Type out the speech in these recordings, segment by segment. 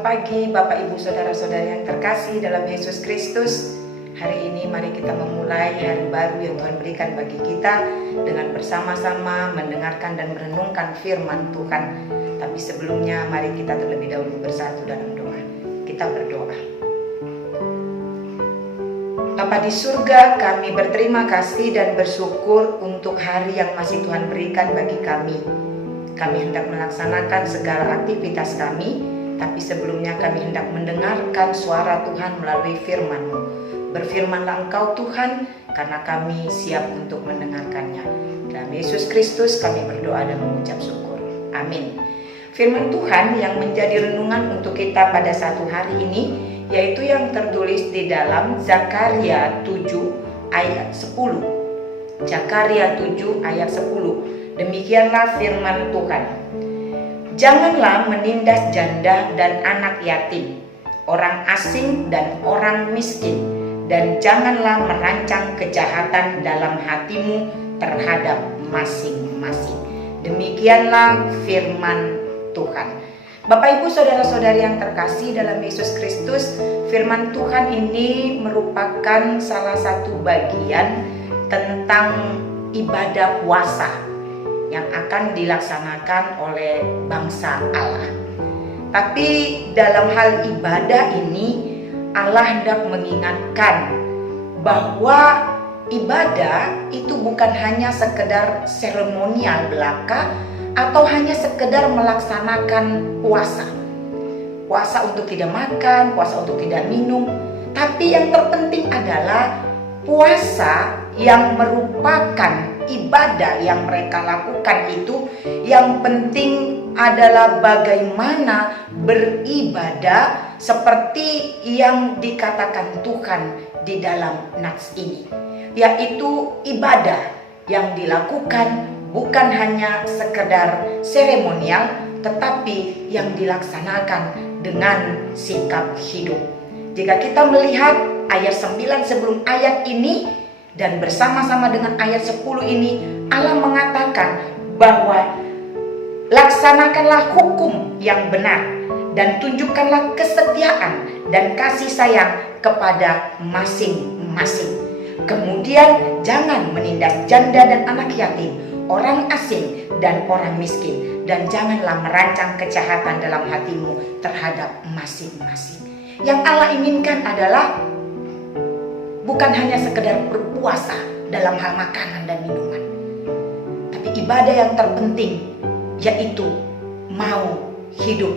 Selamat pagi Bapak Ibu Saudara-saudari yang terkasih dalam Yesus Kristus. Hari ini mari kita memulai hari baru yang Tuhan berikan bagi kita dengan bersama-sama mendengarkan dan merenungkan firman Tuhan. Tapi sebelumnya mari kita terlebih dahulu bersatu dalam doa. Kita berdoa. Bapa di surga, kami berterima kasih dan bersyukur untuk hari yang masih Tuhan berikan bagi kami. Kami hendak melaksanakan segala aktivitas kami, tapi sebelumnya kami hendak mendengarkan suara Tuhan melalui firman-Mu. Berfirmanlah Engkau Tuhan, karena kami siap untuk mendengarkannya. Dalam Yesus Kristus kami berdoa dan mengucap syukur. Amin. Firman Tuhan yang menjadi renungan untuk kita pada satu hari ini, yaitu yang tertulis di dalam Zakaria 7 ayat 10. Zakaria 7 ayat 10. Demikianlah firman Tuhan. Janganlah menindas janda dan anak yatim, orang asing dan orang miskin, dan janganlah merancang kejahatan dalam hatimu terhadap masing-masing. Demikianlah firman Tuhan. Bapak Ibu Saudara-saudari yang terkasih dalam Yesus Kristus, firman Tuhan ini merupakan salah satu bagian tentang ibadah puasa yang akan dilaksanakan oleh bangsa Allah. Tapi dalam hal ibadah ini, Allah hendak mengingatkan bahwa ibadah itu bukan hanya sekedar seremonial belaka atau hanya sekedar melaksanakan puasa. Puasa untuk tidak makan, puasa untuk tidak minum, tapi yang terpenting adalah puasa yang merupakan ibadah yang mereka lakukan itu, yang penting adalah bagaimana beribadah seperti yang dikatakan Tuhan di dalam nats ini, yaitu ibadah yang dilakukan bukan hanya sekedar seremonial, tetapi yang dilaksanakan dengan sikap hidup. Jika kita melihat ayat 9 sebelum ayat ini dan bersama-sama dengan ayat 10 ini, Allah mengatakan bahwa laksanakanlah hukum yang benar dan tunjukkanlah kesetiaan dan kasih sayang kepada masing-masing. Kemudian jangan menindas janda dan anak yatim, orang asing dan orang miskin, dan janganlah merancang kejahatan dalam hatimu terhadap masing-masing. Yang Allah inginkan adalah bukan hanya sekedar berpuasa dalam hal makanan dan minuman, tapi ibadah yang terpenting yaitu mau hidup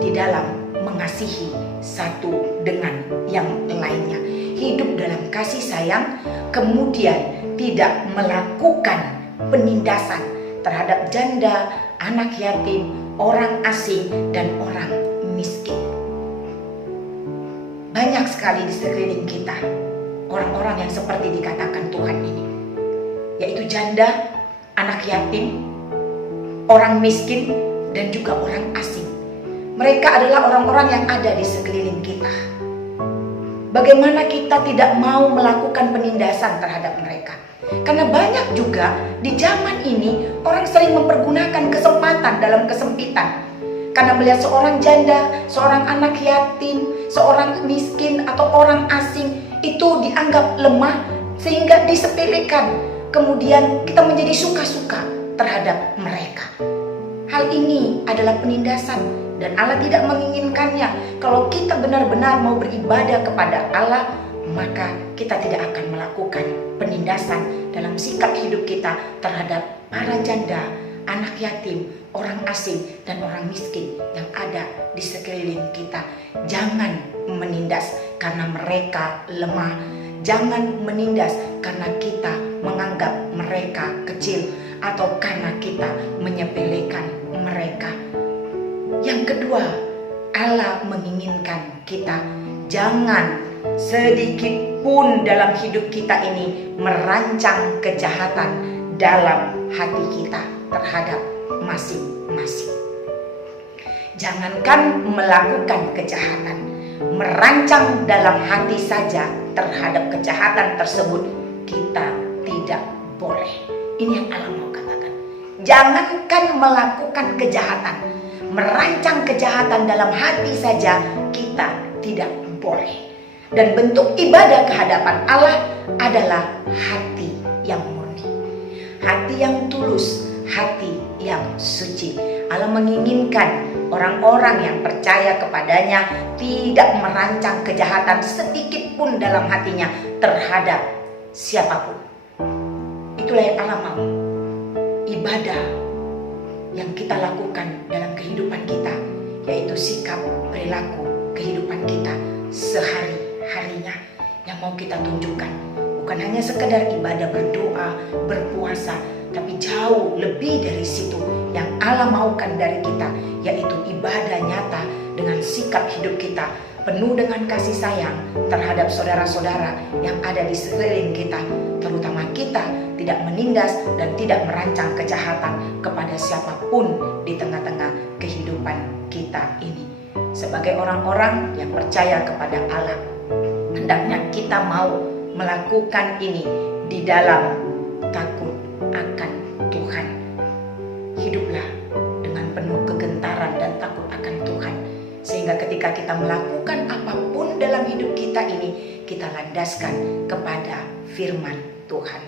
di dalam mengasihi satu dengan yang lainnya, hidup dalam kasih sayang, kemudian tidak melakukan penindasan terhadap janda, anak yatim, orang asing, dan orang miskin. Banyak sekali di sekeliling kita orang-orang yang seperti dikatakan Tuhan ini, yaitu janda, anak yatim, orang miskin, dan juga orang asing. Mereka adalah orang-orang yang ada di sekeliling kita. Bagaimana kita tidak mau melakukan penindasan terhadap mereka? Karena banyak juga di zaman ini orang sering mempergunakan kesempatan dalam kesempitan. Karena melihat seorang janda, seorang anak yatim, seorang miskin, atau orang asing itu dianggap lemah sehingga disepelekan. Kemudian kita menjadi suka-suka terhadap mereka. Hal ini adalah penindasan dan Allah tidak menginginkannya. Kalau kita benar-benar mau beribadah kepada Allah, maka kita tidak akan melakukan penindasan dalam sikap hidup kita terhadap para janda, anak yatim, orang asing, dan orang miskin yang ada di sekeliling kita. Jangan menindas karena mereka lemah. Jangan menindas karena kita menganggap mereka kecil atau karena kita menyepelekan mereka. Yang kedua, Allah menginginkan kita jangan sedikit pun dalam hidup kita ini merancang kejahatan dalam hati kita terhadap masing-masing. Jangankan melakukan kejahatan, merancang dalam hati saja terhadap kejahatan tersebut kita tidak boleh. Ini yang Allah mau katakan. Jangankan melakukan kejahatan, merancang kejahatan dalam hati saja kita tidak boleh. Dan bentuk ibadah kehadapan Allah adalah hati yang murni, hati yang tulus, hati yang suci. Allah menginginkan orang-orang yang percaya kepadanya tidak merancang kejahatan sedikit pun dalam hatinya terhadap siapapun. Itulah yang Allah mau. Ibadah yang kita lakukan dalam kehidupan kita, yaitu sikap, perilaku, kehidupan kita sehari-harinya yang mau kita tunjukkan. Bukan hanya sekedar ibadah, berdoa, berpuasa, tapi jauh lebih dari situ yang Allah maukan dari kita, yaitu ibadah nyata dengan sikap hidup kita penuh dengan kasih sayang terhadap saudara-saudara yang ada di sekeliling kita, terutama kita tidak menindas dan tidak merancang kejahatan kepada siapapun di tengah-tengah kehidupan kita ini. Sebagai orang-orang yang percaya kepada Allah, hendaknya kita mau melakukan ini di dalam takut akan Tuhan. Hiduplah dengan penuh kegentaran dan takut akan Tuhan, sehingga ketika kita melakukan apapun dalam hidup kita ini, kita landaskan kepada firman Tuhan.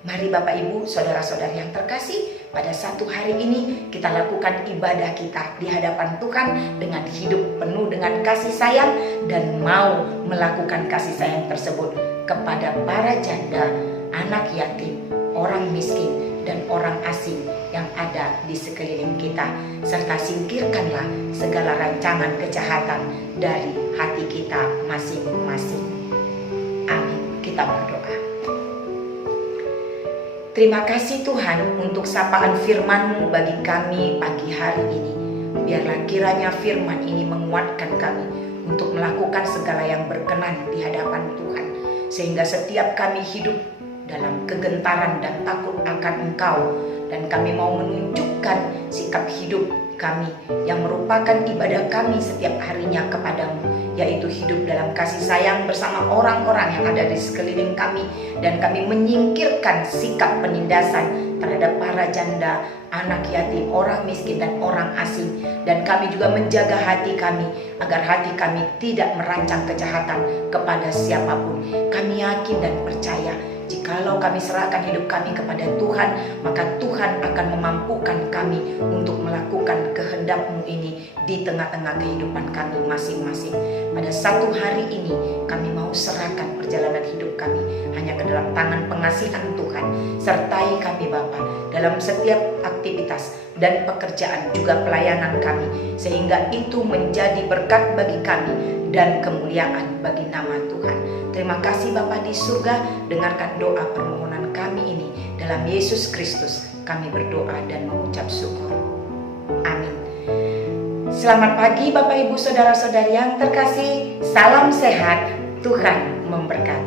Mari Bapak Ibu, saudara-saudari yang terkasih, pada satu hari ini kita lakukan ibadah kita di hadapan Tuhan dengan hidup penuh dengan kasih sayang dan mau melakukan kasih sayang tersebut kepada para janda, anak yatim, orang miskin, dan orang asing yang ada di sekeliling kita. Serta singkirkanlah segala rancangan kejahatan dari hati kita masing-masing. Amin. Kita berdoa. Terima kasih Tuhan untuk sapaan firman-Mu bagi kami pagi hari ini. Biarlah kiranya firman ini menguatkan kami untuk melakukan segala yang berkenan di hadapan Tuhan, sehingga setiap kami hidup dalam kegentaran dan takut akan Engkau, dan kami mau menunjukkan sikap hidup kami yang merupakan ibadah kami setiap harinya kepadamu, yaitu hidup dalam kasih sayang bersama orang-orang yang ada di sekeliling kami, dan kami menyingkirkan sikap penindasan terhadap para janda, anak yatim, orang miskin, dan orang asing. Dan kami juga menjaga hati kami agar hati kami tidak merancang kejahatan kepada siapapun. Kami yakin dan percaya, jikalau kami serahkan hidup kami kepada Tuhan, maka Tuhan akan memampukan kami untuk melakukan kehendak-Mu ini di tengah-tengah kehidupan kami masing-masing. Pada satu hari ini kami mau serahkan perjalanan hidup kami hanya ke dalam tangan pengasihan Tuhan. Sertai kami Bapa dalam setiap aktivitas dan pekerjaan, juga pelayanan kami, sehingga itu menjadi berkat bagi kami dan kemuliaan bagi nama Tuhan. Terima kasih Bapa di surga, dengarkan doa permohonan kami ini. Dalam Yesus Kristus kami berdoa dan mengucap syukur. Amin. Selamat pagi Bapak Ibu saudara-saudari yang terkasih. Salam sehat, Tuhan memberkati.